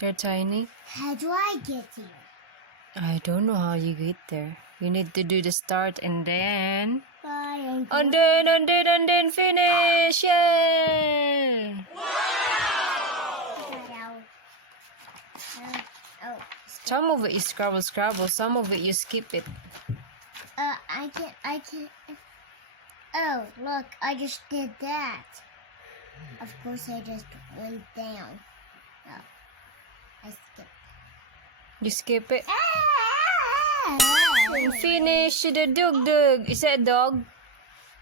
You're tiny? How do I get here? I don't know how you get there. You need to do the start and then... Bye. And then finish! Yay! Oh. Some of it you scrabble, some of it you skip it. I can. Oh, look, I just did that. Of course, I just went down. Oh, I skipped. You skip it. Ah! And finish the dog. Is that a dog?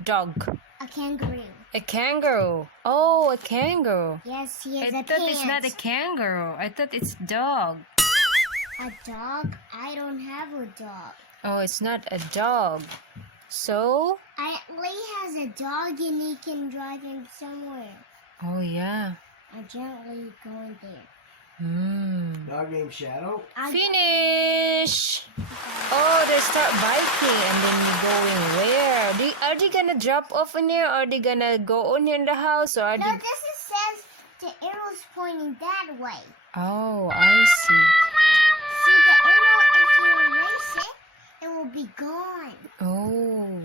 Dog. A kangaroo. A kangaroo. Oh, a kangaroo. Yes, he has I a thought it's not a pants. kangaroo. I thought it's dog. A dog? I don't have a dog. Oh, it's not a dog. So? Lee has a dog and he can drive him somewhere. Oh, yeah. I'm gently going there. Dog named Shadow? Finish! Oh, they start biking and then you're going where? Are they gonna drop off in here? Or are they gonna go on here in the house? Or are No, they... this says the arrow's pointing that way. Oh, I see. See the arrow, if you erase it, it will be gone. Oh.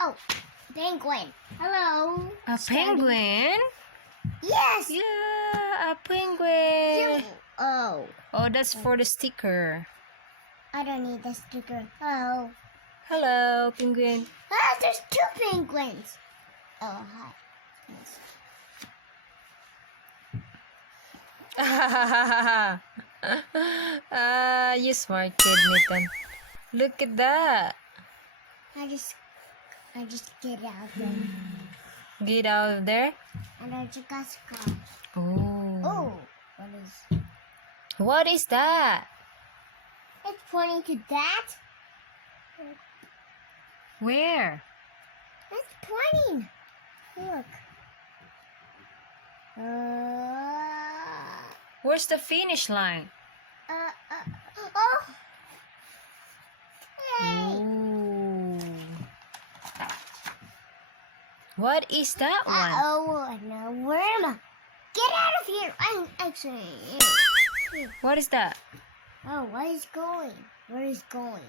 Oh, penguin. Hello. A penguin? Yes. Yeah, a penguin. Oh, Oh, that's for the sticker. I don't need the sticker. Oh. Hello, penguin. Ah, there's two penguins. Oh, hi. Yes. You smart kid, Nathan. Look at that. I just get out there. Get out of there. And I just got scar. Oh. Oh, what is? What is that? It's pointing to that. Where? It's pointing. Look. Where's the finish line? Oh. Yay. Ooh. What is that one? Oh, no worm. Get out of here. I'm actually. What is that? Oh, what is going? Where is going?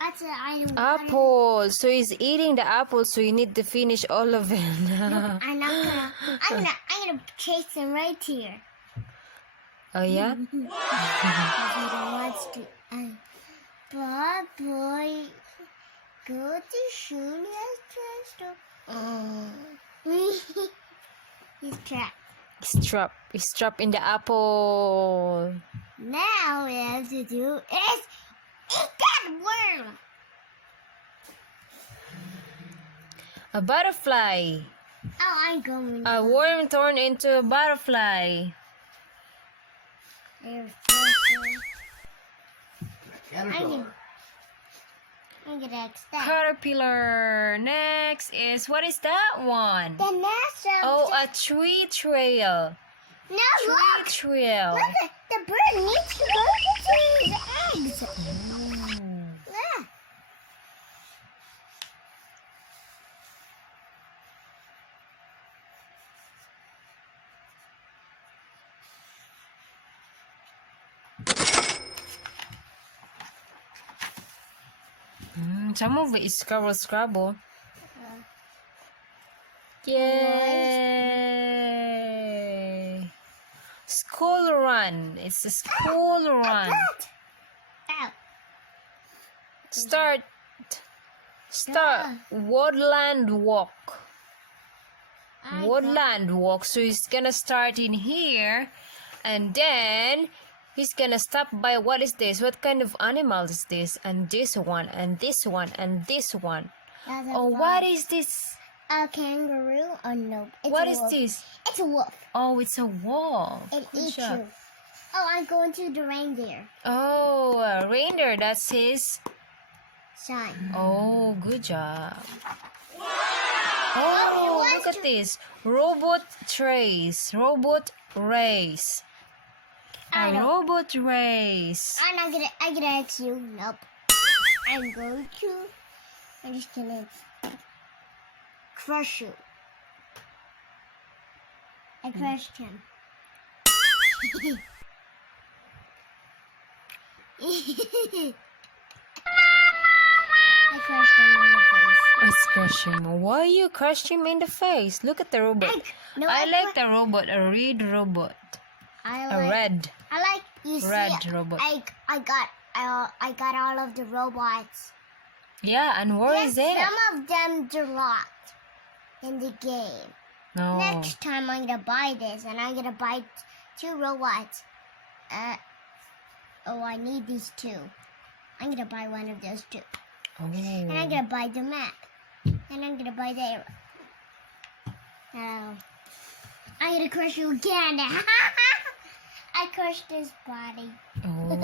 That's an item. Apple. So he's eating the apple, so you need to finish all of it. I'm gonna chase him right here. Oh, yeah? Because he don't want to. But boy, go to Shunia's trash. He's trapped. He's trapped in the apple. Now we have to do is eat that worm. A butterfly. Oh, I'm going. A worm turned into a butterfly. There's Caterpillar. I'm gonna extend. Caterpillar. Next is, what is that one? The NASA. Oh, a tree trail. No, Tree look. trail. Look, the bird needs to go to his eggs. Look. Some of it is Scrabble. Yay! School run. It's a school run. Ow. Start. Woodland walk. Woodland walk. So he's gonna start in here, and then he's gonna stop by, what is this? What kind of animal is this? And this one, and this one, and this one. That's a Oh, frog. what is this? A kangaroo? Oh no. It's What a is wolf. this? It's a wolf. Oh, it's a wolf. It Good eats job. you. Oh, I'm going to the reindeer. Oh, a reindeer. That's his. Son. Oh, good job. Oh, Oh, he look wants at this. Robot trace. Robot race. I A know. robot race. I'm gonna ask you. Nope. I'm just gonna crush you. I crushed him. I crushed him in the face. Let's crush him. Why you crush him in the face? Look at the robot. I like the robot. A red robot. A red. I like you Red see. robot. I got all of the robots. Yeah, and where is it? Some of them dropped in the game. No. Next time I'm gonna buy this, and I'm gonna buy 2 robots. I need these 2. I'm gonna buy one of those 2, and I'm Oh. gonna buy the map, and I'm gonna buy the arrow. I'm gonna crush you again. I crushed his body. Oh.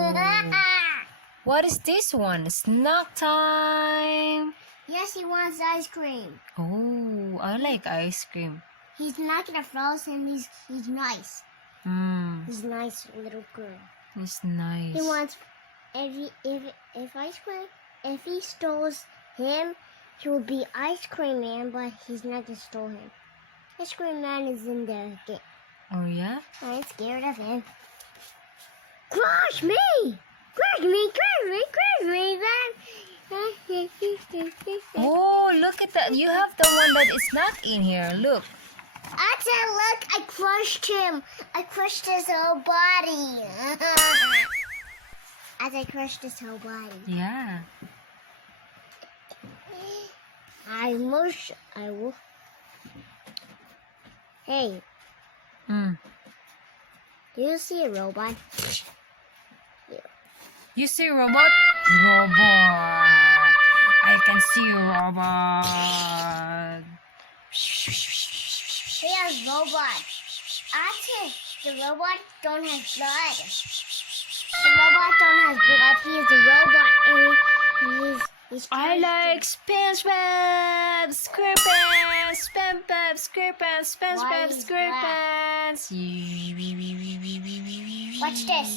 What is this one? Snack time. Yes, he wants ice cream. Oh, I like ice cream. He's not gonna frozen. He's nice. He's a nice little girl. It's nice. He wants if ice cream. If he steals him, he will be ice cream man. But he's not gonna steal him. Ice cream man is in the game. Oh yeah? I'm scared of him. Crush me! Crush me! Crush me! Crush me! Oh, look at that. You have the one that is not in here. Look. Look, I crushed him. I crushed his whole body. I crushed his whole body. Yeah. I will. Hey, Mm. do you see a robot? You see robot? Robot. I can see robot. He has robot. Actually, the robot don't have blood. The robot don't have blood. He is a robot, and he's I like SpongeBob SquarePants, SpongeBob SquarePants, Why SpongeBob is SquarePants. Watch this.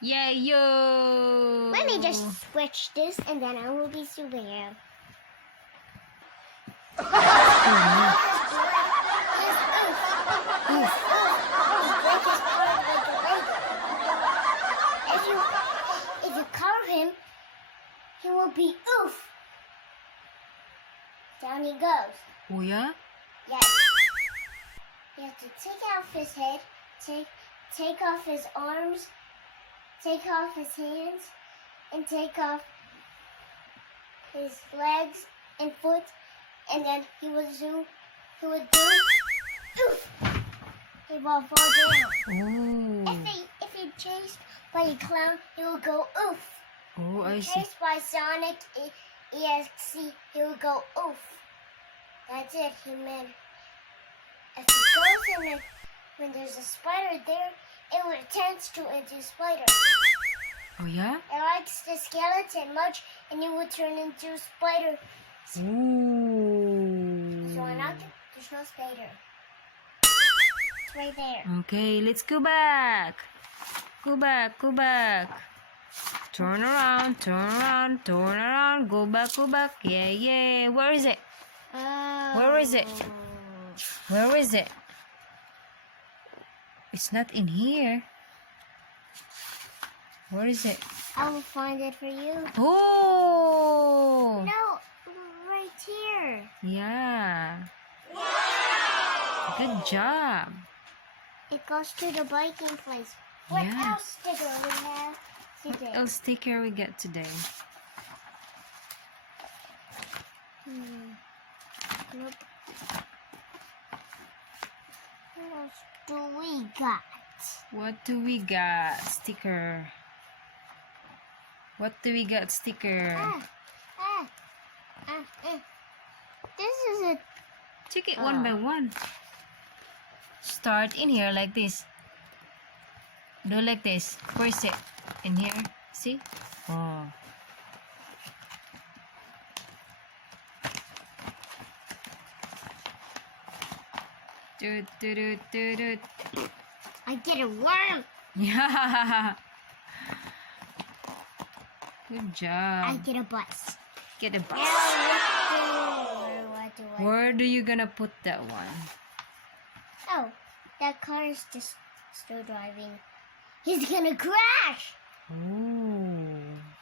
Yeah, yo. Let me just switch this, and then I will be superhero. If you cover him, he will be oof. Down he goes. Oh yeah? Yes. You have to take off his head, take off his arms, take off his hands, and take off his legs and foot, and then he would do oof. He will fall down. Oh. If he chased by a clown, he will go oof. Oh, I see. Chased by Sonic EXE, he will go oof. That's it, he meant. If he goes in when there's a spider there, it will turn into spider. Oh yeah? It likes the skeleton much, and it will turn into spider. Ooh. So there's no spider. It's right there. Okay, let's go back. Go back, go back. Turn around, turn around, turn around. Go back, go back. Yeah, yeah. Where is it? Where is it? Where is it? It's not in here. Where is it? I will find it for you. Oh! No, right here. Yeah. Good job. It goes to the biking place. What Yeah. else sticker we have today? What else sticker we get today? Nope. What else do we got? What do we got? Sticker. What do we got? Sticker. This is a Check it one by one. Start in here like this. Do like this. Where is it? In here. See? Oh. Do, do, do, do, do. I get a worm. Yeah. Good I job. get a bus. Get a bus. Now let's do one. Where do you gonna put that one? Oh, that car is just still driving. He's gonna crash! Oh.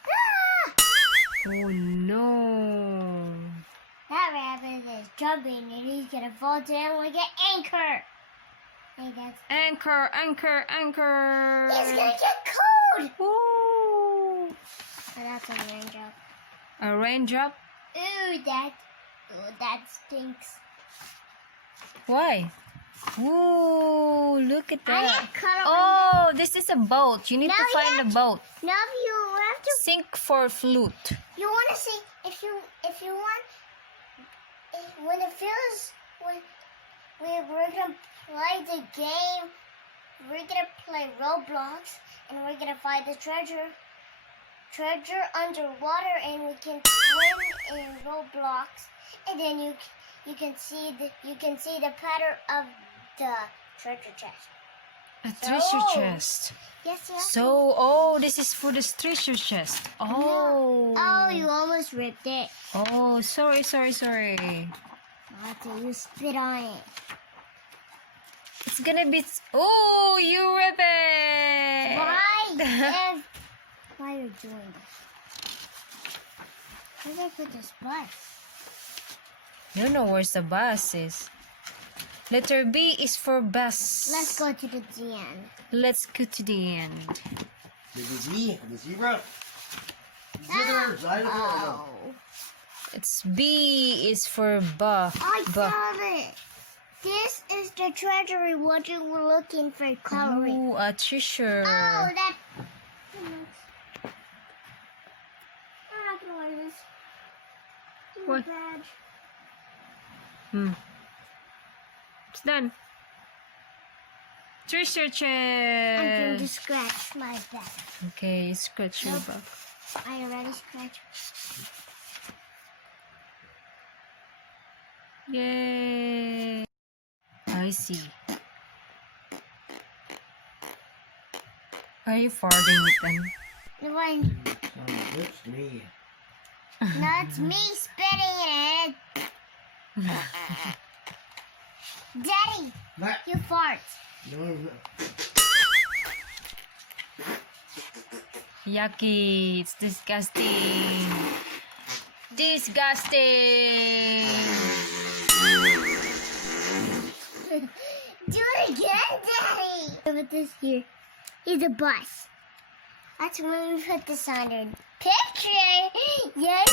Ah! Oh no. That rabbit is jumping and he's gonna fall down like an anchor. Hey, that's... Anchor, anchor, anchor. He's gonna get cold! Ooh. Oh, that's a raindrop. A raindrop? Ooh, that stinks. Why? Ooh, look at I that. have color Oh, this is a boat. You need Now to you find have a boat. Now you have to. Sink for flute. You want to see if you want. When it feels when we're gonna play the game, we're gonna play Roblox and we're gonna find the treasure underwater, and we can swim in Roblox, and then you can see the pattern of the treasure chest. A treasure So- chest. Yes. So, oh, this is for the treasure chest. Oh. Oh, you almost ripped it. Oh, sorry. Okay, you spit on it. It's gonna be. Oh, you rip it. Why? Why are you doing this? Where did I put this bus? You know where's the bus is. Letter B is for bus. Let's go to the end. Let's go to the end. The zebra. Zither, xylophone. No. It's B is for ba. I Ba. found it. This is the treasury. What you were looking for coloring. Ooh, a treasure. Oh, that. I'm not gonna wear this. It's What? bad. It's done. Treasure I'm going to chest. scratch my back. Okay, scratch your Nope. back. I already scratched. Yay! I see. Are you farting then? The one. It's me. No, it's me spitting it. Daddy, What? you fart. No. Yucky! It's disgusting. Disgusting! Do it again, Daddy. Look at this here. Here's a bus. That's when we put this on our picture. Yes,